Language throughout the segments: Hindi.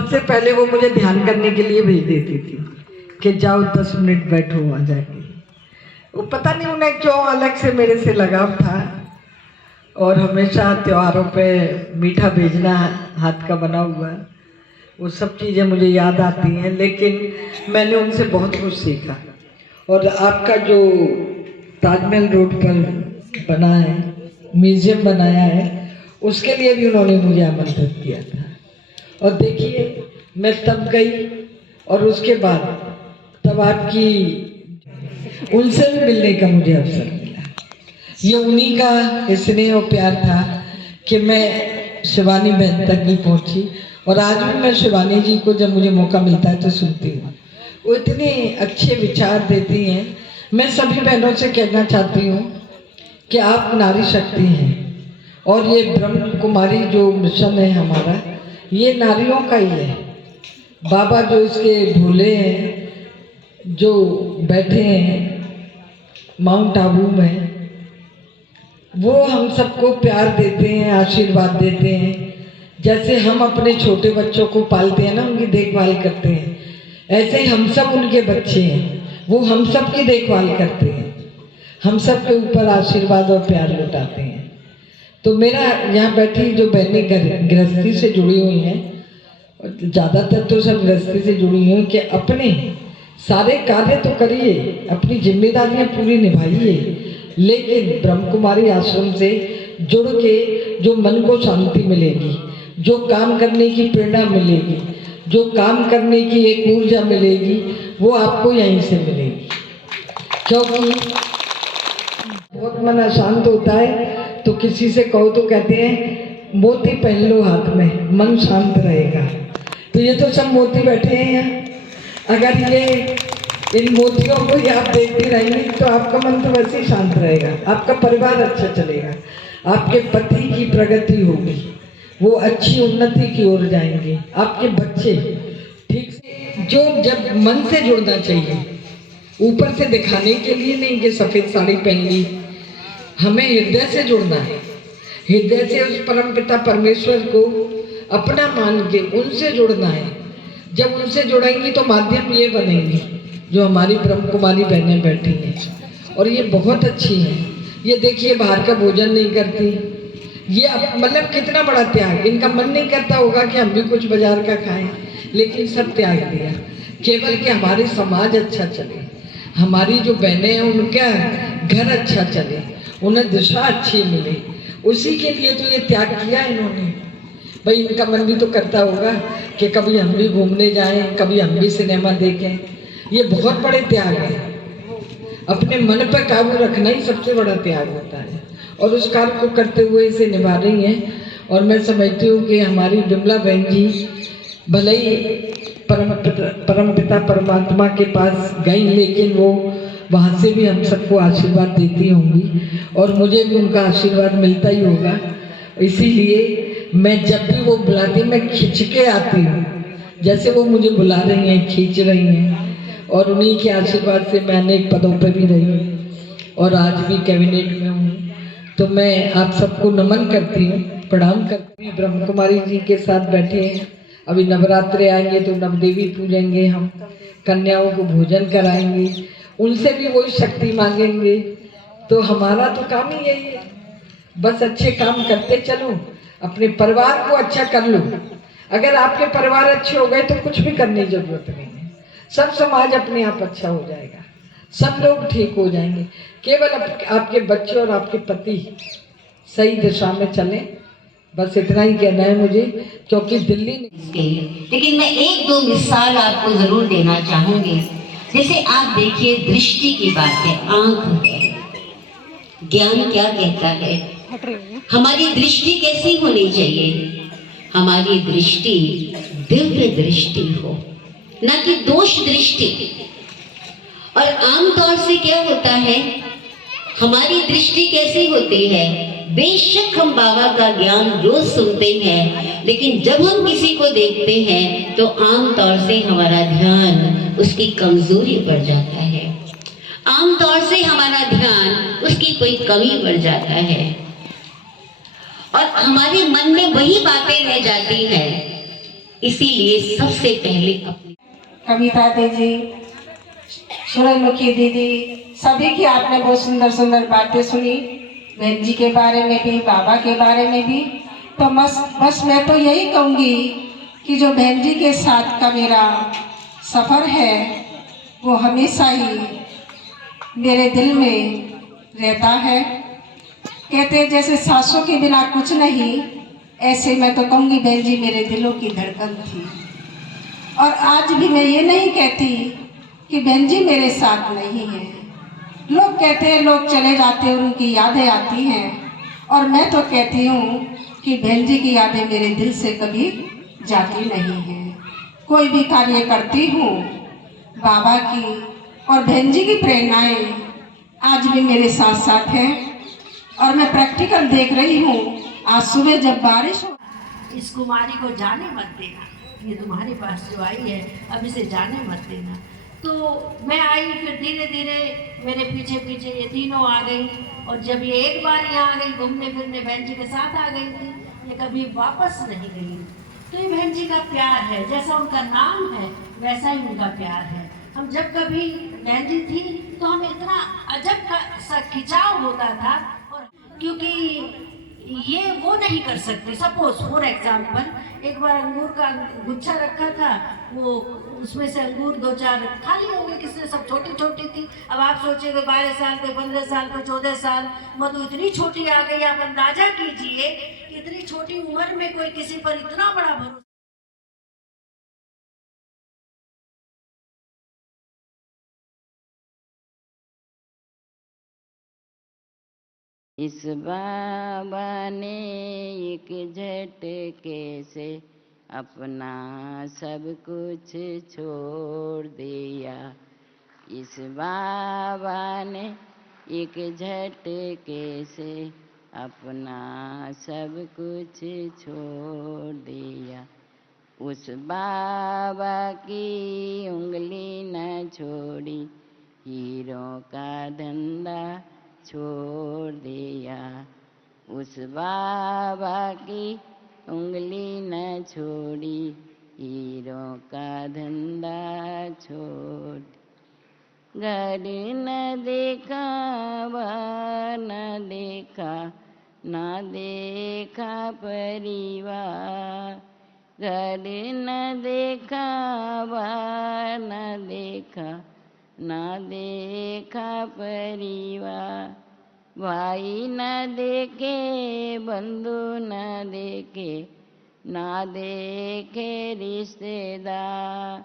सबसे पहले वो मुझे ध्यान करने के लिए भेज देती थी कि जाओ 10 मिनट बैठो आ जाके। वो पता नहीं उन्हें क्यों अलग से मेरे से लगाव था, और हमेशा त्योहारों पे मीठा भेजना हाथ का बना हुआ, वो सब चीज़ें मुझे याद आती हैं। लेकिन मैंने उनसे बहुत कुछ सीखा। और आपका जो ताजमहल रोड पर बना है, म्यूजियम बनाया है, उसके लिए भी उन्होंने मुझे आमंत्रित किया था। और देखिए मैं तब गई, और उसके बाद तब आपकी उनसे भी मिलने का मुझे अवसर मिला। ये उन्हीं का स्नेह और प्यार था कि मैं शिवानी बहन तक भी पहुंची। और आज भी मैं शिवानी जी को जब मुझे मौका मिलता है तो सुनती हूँ। वो इतने अच्छे विचार देती हैं। मैं सभी बहनों से कहना चाहती हूँ कि आप नारी शक्ति हैं, और ये ब्रह्म कुमारी जो मिशन है हमारा, ये नारियों का ही है। बाबा जो इसके भोले हैं, जो बैठे हैं माउंट आबू में, वो हम सबको प्यार देते हैं, आशीर्वाद देते हैं। जैसे हम अपने छोटे बच्चों को पालते हैं ना, उनकी देखभाल करते हैं, ऐसे ही हम सब उनके बच्चे हैं। वो हम सब की देखभाल करते हैं, हम सब के ऊपर आशीर्वाद और प्यार लुटाते हैं। तो मेरा यहाँ बैठी जो बहनें गृहस्थी से जुड़ी हुई हैं, ज़्यादातर तो सब गृहस्थी से जुड़ी हुई हैं, कि अपने सारे कार्य तो करिए, अपनी जिम्मेदारियाँ पूरी निभाइए, लेकिन ब्रह्म कुमारी आश्रम से जुड़ के जो मन को शांति मिलेगी, जो काम करने की प्रेरणा मिलेगी, जो काम करने की एक ऊर्जा मिलेगी, वो आपको यहीं से मिलेगी। क्योंकि बहुत मन अशांत होता है तो किसी से कहो तो कहते हैं मोती पहन लो हाथ में, मन शांत रहेगा। तो ये तो सब मोती बैठे हैं यहाँ। अगर ये इन मोतियों को ही आप देखती रहेंगी तो आपका मन तो वैसे ही शांत रहेगा, आपका परिवार अच्छा चलेगा, आपके पति की प्रगति होगी, वो अच्छी उन्नति की ओर जाएंगे, आपके बच्चे ठीक से। जो जब मन से जुड़ना चाहिए, ऊपर से दिखाने के लिए नहीं कि सफ़ेद साड़ी पहन ली, हमें हृदय से जुड़ना है। हृदय से उस परमपिता परमेश्वर को अपना मान के उनसे जुड़ना है। जब उनसे जुड़ेंगी तो माध्यम ये बनेंगी जो हमारी ब्रह्म कुमारी बहनें बैठी हैं, और ये बहुत अच्छी हैं। ये देखिए बाहर का भोजन नहीं करती, ये मतलब कितना बड़ा त्याग। इनका मन नहीं करता होगा कि हम भी कुछ बाजार का खाएं, लेकिन सब त्याग दिया केवल कि हमारे समाज अच्छा चले, हमारी जो बहनें हैं उनका घर अच्छा चले, उन्हें दिशा अच्छी मिले, उसी के लिए तो ये त्याग किया इन्होंने। भाई इनका मन भी तो करता होगा कि कभी हम भी घूमने जाएं, कभी हम भी सिनेमा देखें। ये बहुत बड़े त्याग हैं। अपने मन पर काबू रखना ही सबसे बड़ा त्याग होता है, और उस कार्य को करते हुए इसे निभा रही हैं। और मैं समझती हूँ कि हमारी विमला बहन जी भले ही परमपिता परमात्मा के पास गई, लेकिन वो वहाँ से भी हम सबको आशीर्वाद देती होंगी, और मुझे भी उनका आशीर्वाद मिलता ही होगा। इसीलिए मैं जब भी वो बुलाती मैं खिंच के आती हूँ, जैसे वो मुझे बुला रही हैं, खींच रही हैं। और उन्हीं के आशीर्वाद से मैं अनेक पदों पर भी रही हूँ और आज भी कैबिनेट में हूँ। तो मैं आप सबको नमन करती हूँ, प्रणाम करती हूँ। ब्रह्म कुमारी जी के साथ बैठे हैं, अभी नवरात्रे आएंगे तो नवदेवी पूजेंगे, हम कन्याओं को भोजन कराएंगे, उनसे भी वही शक्ति मांगेंगे। तो हमारा तो काम ही यही है, बस अच्छे काम करते चलो, अपने परिवार को अच्छा कर लो। अगर आपके परिवार अच्छे हो गए तो कुछ भी करने की जरूरत नहीं है, सब समाज अपने आप अच्छा हो जाएगा, सब लोग ठीक हो जाएंगे। केवल आपके बच्चे और आपके पति सही दिशा में चलें, बस इतना ही कहना है मुझे। क्योंकि दिल्ली लेकिन मैं एक दो मिसाल आपको जरूर देना चाहूंगी। जैसे आप देखिए, दृष्टि की बात है, आंख है, ज्ञान क्या कहता है, हमारी दृष्टि कैसी होनी चाहिए? हमारी दृष्टि दिव्य दृष्टि हो, न कि दोष दृष्टि। और आमतौर से क्या होता है, हमारी दृष्टि कैसी होती है? बेशक हम बाबा का ज्ञान रोज सुनते हैं, लेकिन जब हम किसी को देखते हैं तो आमतौर से हमारा ध्यान उसकी कमजोरी पर जाता है, आमतौर से हमारा ध्यान उसकी कोई कमी पर जाता है, और हमारे मन में वही बातें रह जाती हैं इसीलिए सबसे पहले अपने कविता दीदी, सूरजमुखी दीदी, सभी की आपने बहुत सुंदर सुंदर बातें सुनी, बहन जी के बारे में भी, बाबा के बारे में भी। तो बस मैं तो यही कहूँगी कि जो बहन जी के साथ का मेरा सफ़र है वो हमेशा ही मेरे दिल में रहता है। कहते हैं जैसे सांसों के बिना कुछ नहीं, ऐसे मैं तो कहूँगी बहन जी मेरे दिलों की धड़कन थी। और आज भी मैं ये नहीं कहती कि बहन जी मेरे साथ नहीं है। लोग कहते हैं लोग चले जाते हैं, उनकी यादें आती हैं, और मैं तो कहती हूँ कि बहन जी की यादें मेरे दिल से कभी जाती नहीं हैं। कोई भी कार्य करती हूँ बाबा की और बहन जी की प्रेरणाएं आज भी मेरे साथ साथ हैं। और मैं प्रैक्टिकल देख रही हूँ, आज सुबह जब बारिश हो, इस कुमारी को जाने मत देना, ये तुम्हारे पास जो आई है अब इसे जाने मत देना। तो मैं आई, फिर धीरे धीरे मेरे पीछे पीछे ये तीनों आ गई, और जब ये एक बार यहाँ आ गई घूमने फिरने, बहन जी के साथ आ गई थी, ये कभी वापस नहीं गई। तो ये बहन जी का प्यार है, जैसा उनका नाम है वैसा ही उनका प्यार है। हम जब कभी बहन जी थी तो हमें इतना अजब का सा खिंचाव होता था, और क्योंकि ये वो नहीं कर सकते। सपोज फॉर एग्जाम्पल एक बार अंगूर का गुच्छा रखा था, वो उसमें से अंगूर 2-4 खाली हो गए, किसने, सब छोटी छोटी थी। अब आप सोचिएगा 12 साल पे, 15 साल पे, 14 साल, मधु इतनी छोटी आ गई। आप अंदाजा कीजिए इतनी छोटी उम्र में कोई किसी पर इतना बड़ा भरोसा। इस बाबा ने एक झटके से अपना सब कुछ छोड़ दिया। इस बाबा ने एक झटके से अपना सब कुछ छोड़ दिया। उस बाबा की उंगली न छोड़ी, हीरों का धंधा छोड़ दिया। उस बाबा की उंगली न छोड़ी, हीरों का धंधा छोड़। घर न देखा, बार न देखा, न देखा परिवार। घर न देखा, बार न देखा, न देखा परिवार। भाई न देखे, बंधु न देखे, न देखे रिश्तेदार।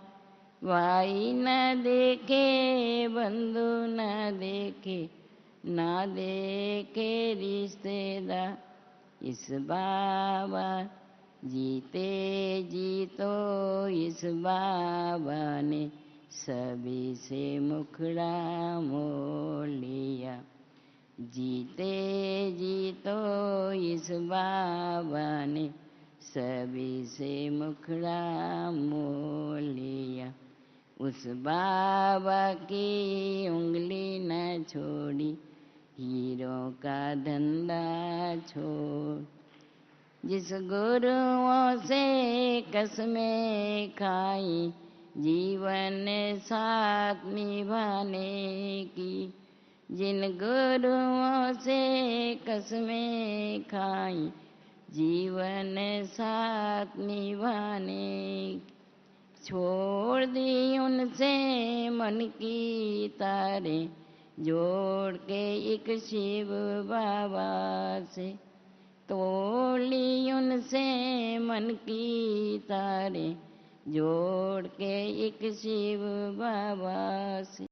भाई न देखे, बंधु न देखे, न देखे रिश्तेदार। इस बाबा जीते जी तो इस बाबा ने सभी से मुखड़ा मोड़ लिया। जीते जी तो इस बाबा ने सभी से मुखड़ा मोड़ लिया। उस बाबा की उंगली न छोड़ी, हीरों का धंधा छोड़। जिस गुरुओं से कसमें खाई, जीवन साथ निभाने की। जिन गुरुओं से कसमें खाई, जीवन साथ निभाने की। छोड़ दी उनसे मन की तारें, जोड़ के एक शिव बाबा से। तोड़ ली उनसे मन की तारें, जोड़ के एक शिव बाबा से।